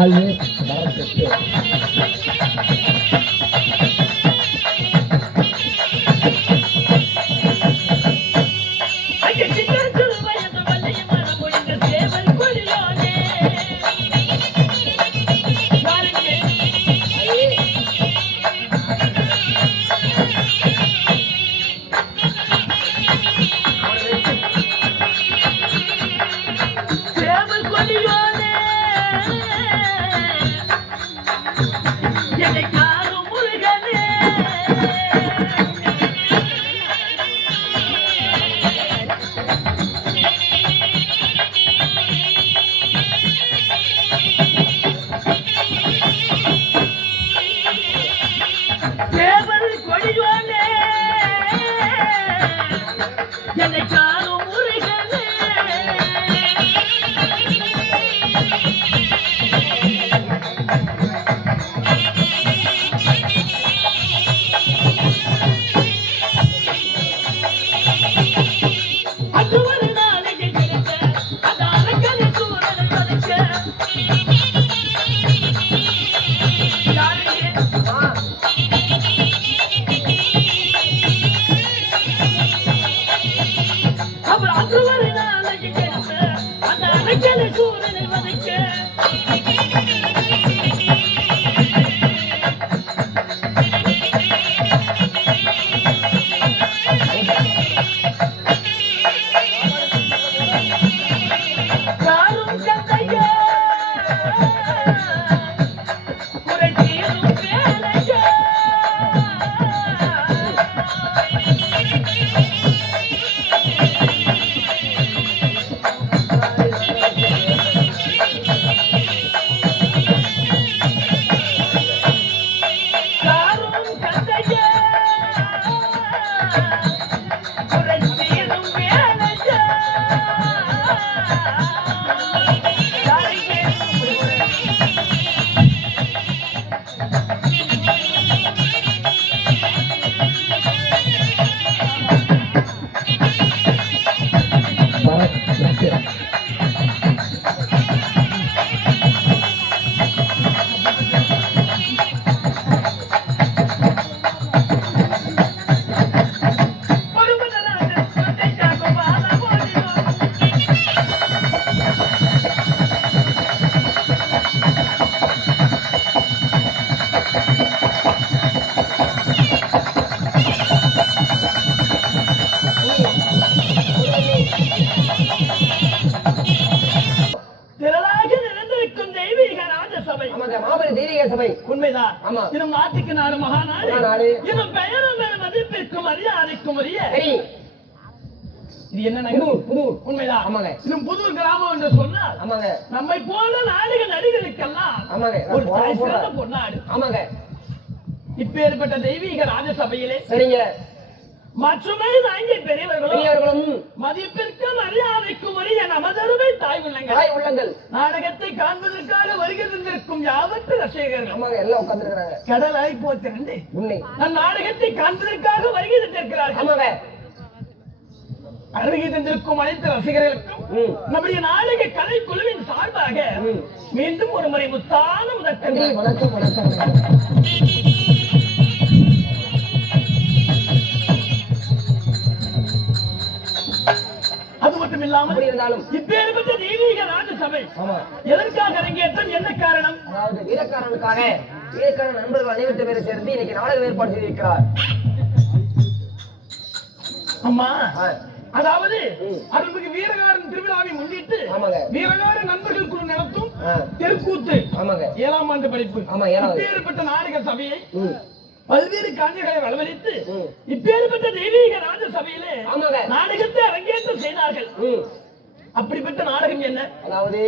always உண்மைதான். இன்னும் நாட்டுக்கு நாடு மகாநாடு, இன்னும் பெயரும் மதிப்பிற்கும் மரியாதைக்கும் உரிய இது என்ன புதூர். உண்மைதான். இன்னும் புதூர் கிராமம் என்று சொன்னால் நம்மை போல நாடுக நடிகருக்கெல்லாம் ஒரு சிறந்த பொன்னாடு. இப்பேற்பட்ட தெய்வீக ராஜசபையிலே சரிங்க மற்றுமே தாங்கிய பெரியவர்களும் மதிப்பிற்கும் மரியாதைக்கும் உரிய நமதருமை தாய் உள்ளங்கள் நாடகத்தை காண்பதற்காக வருகிறந்திருக்கும் யாவற்று ரசிகர்கள் எல்லாம் உட்கார்ந்திருக்கிறாங்க. கடலாய் போத்திருந்து நாடகத்தை காண்பதற்காக வருகை தந்திருக்கிறார்கள். அருகே தந்திருக்கும் அனைத்து ரசிகர்களுக்கும் நம்முடைய நாடக கலை குழுவின் சார்பாக மீண்டும் ஒரு முறை முத்தான முதற்கண்கள் வணக்கம். அது மட்டும் இல்லாமல் இருந்தாலும் இப்பேற்பட்ட தெய்வீக ராஜசபை எதற்காக அரங்கேற்றம், என்ன காரணம்? அதாவது வீரக்காரனுக்காக வீரக்காரன் நண்பர்கள் அனைவரும் பேரை சேர்ந்து இன்னைக்கு நாடகம் ஏற்பாடு செய்திருக்கிறார். அம்மா, அதாவது அருள்மிகு வீரகாரன் திருவிழாவை முன்னிட்டு வீரகார நண்பர்கள் குழு நடத்தும் தெருக்கூத்து 7ஆம் ஆண்டு படிப்பு இப்பேற்பட்ட நாடக சபையை பல்வேறு காட்சிகளை வளவழித்து இப்பேற்பட்ட தெய்வீக ராஜ சபையிலே நாடகத்தை அரங்கேற்றம் செய்தார்கள். அப்படிப்பட்ட நாடகம் என்ன? அதாவது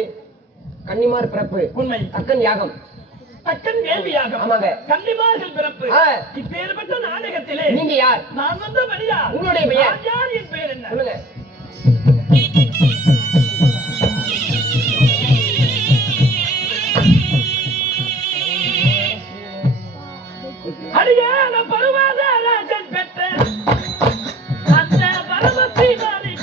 கன்னிமார் பிறப்பு, உண்மை, அக்கன் யாகம். தக்கன் வேள்வியாக ஆமாங்க கன்னிமார்கள் பிறப்பு இப்பேற்பட்ட நாடகத்திலே நீங்க யார்? நான் வந்த வழியா உங்களுடைய பெயர்? யார்? என் பெயர் என்ன? சொல்லுங்க. அடியான பருவாத ராஜன் பெற்ற அந்த பரமசிவானை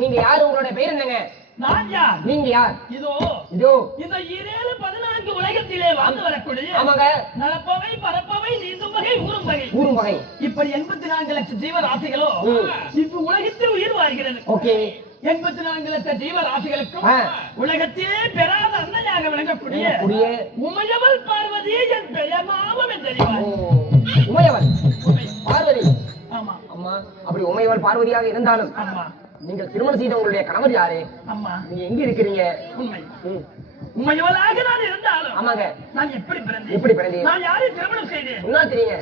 நீங்க யாரு? உங்களுடைய பெயர் என்னங்க? நான் யார்? நீங்க யார்? இதோ இதோ இந்த 7-14 உலகத்திலே வாழ்ந்து வரக்கூடிய ஆமாங்க நலப்பவை பரப்பவை நீந்தும் வகை ஊரும் வகை ஊரும் வகை இப்படி 84 லட்சம் ஜீவராசிகளோ இப்ப உலகத்தில் உயிர் வாழ்கிறது. ஓகே 84 லட்சம் ஜீவராசிகளுக்கும் உலகத்திலே பெறாத அன்னையாக விளங்கக்கூடிய உமையவள் பார்வதி என் பெயர் நாமம் தெரியும். உமையவள் பார்வதி. ஆமா அம்மா, அப்படி உமையவள் பார்வதியாக இருந்தாலும் நீங்கள் திருமணம் செய்த உங்களுடைய கணவர் யாரு? அம்மா, நீங்க எங்க இருக்கிறீங்க? உண்மை உமையவளாக நான் இருந்தாலும் ஆமாங்க நான் எப்படி பிறந்தேன்? எப்படி பிறந்தீங்க? நான் யாரை திருமணம் செய்தேன்? என்ன தெரியுங்க?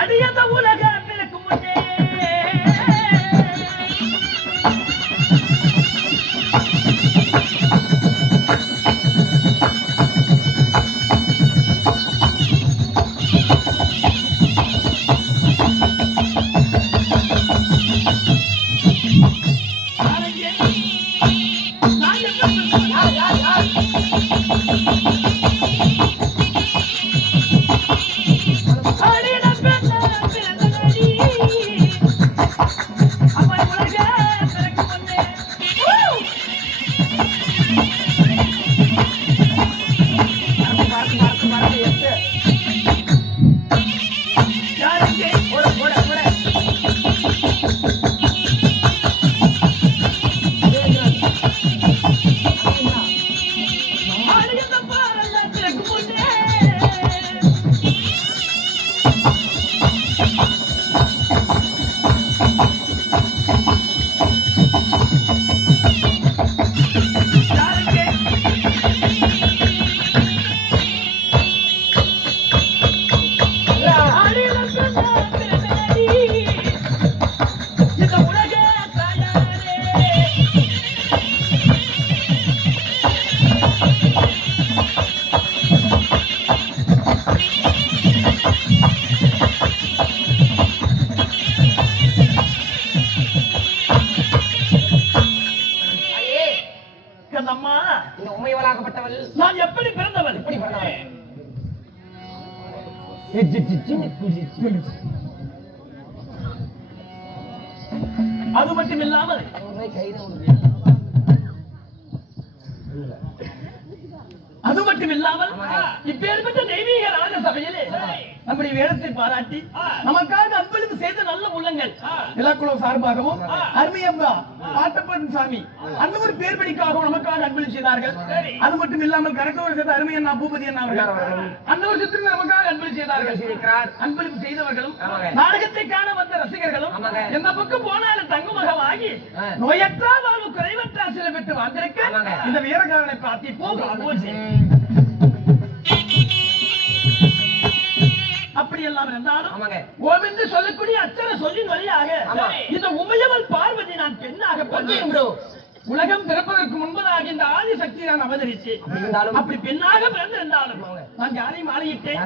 அடியத உலக பிறக்கும் முன்னே இந்த உமையவளாகப்பட்டவள் நான் எப்படி பிறந்தவள்? எப்படி பிறந்தவள்? அது மட்டும் இல்லாமல் இப்பேற்பட்ட தெய்வீக ராஜ சபையிலே நம்முடைய வேடத்தை பாராட்டி நமக்காக அன்பளிப்பு செய்த நல்ல உள்ளங்கள் இலக்குளம் சார்பாகவும் அருமையம்பா பாட்டப்பன் சாமி அந்த ஒரு பேர்படிக்காகவும் நமக்காக அன்பளிப்பு செய்தார்கள். அது மட்டும் இல்லாமல் கரெக்டோடு சேர்ந்த அருமை அண்ணா பூபதி அண்ணா அவர்கள் அந்த வருஷத்துக்கு நமக்காக அன்பளிப்பு செய்தார்கள். அன்பளிப்பு செய்தவர்களும் நாடகத்தை காண வந்த ரசிகர்களும் எந்த பக்கம் போனாலும் தங்குமகமாகி நோயற்ற வாழ்வு குறைவற்ற சில பெற்று வந்திருக்க இந்த வீரகாரனை பிரார்த்திப்போம். அப்படி எல்லாம் இருந்தாலும் ஓம் என்று சொல்லக்கூடிய அச்சர சொல்லின் வழியாக இந்த உமையவள் பார்வதி நான் பெண்ணாக பிறந்தேன். உலகம் பிறப்பதற்கு முன்பதாக இந்த ஆதிசக்தி நான் அவதரித்து அப்படி பெண்ணாக பிறந்திருந்தாலும் நான் யாரையும் ஆணையிட்டேன்.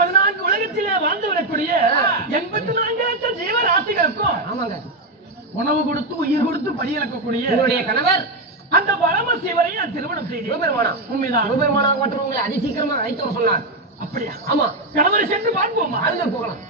14 உலகத்திலே வாழ்ந்து வரக்கூடிய 84 லட்சம் ஜீவராசிகளுக்கும் உணவு கொடுத்து உயிர் கொடுத்து பணியிழக்கக்கூடிய கணவர் அந்த பரமசிவரை நான் திருமணம் செய்தேன். உண்மைதான். அதி சீக்கிரமா அழைத்து சொன்னார். அப்படியா? ஆமா. கணவரை சென்று பார்ப்போமா? போகலாம்.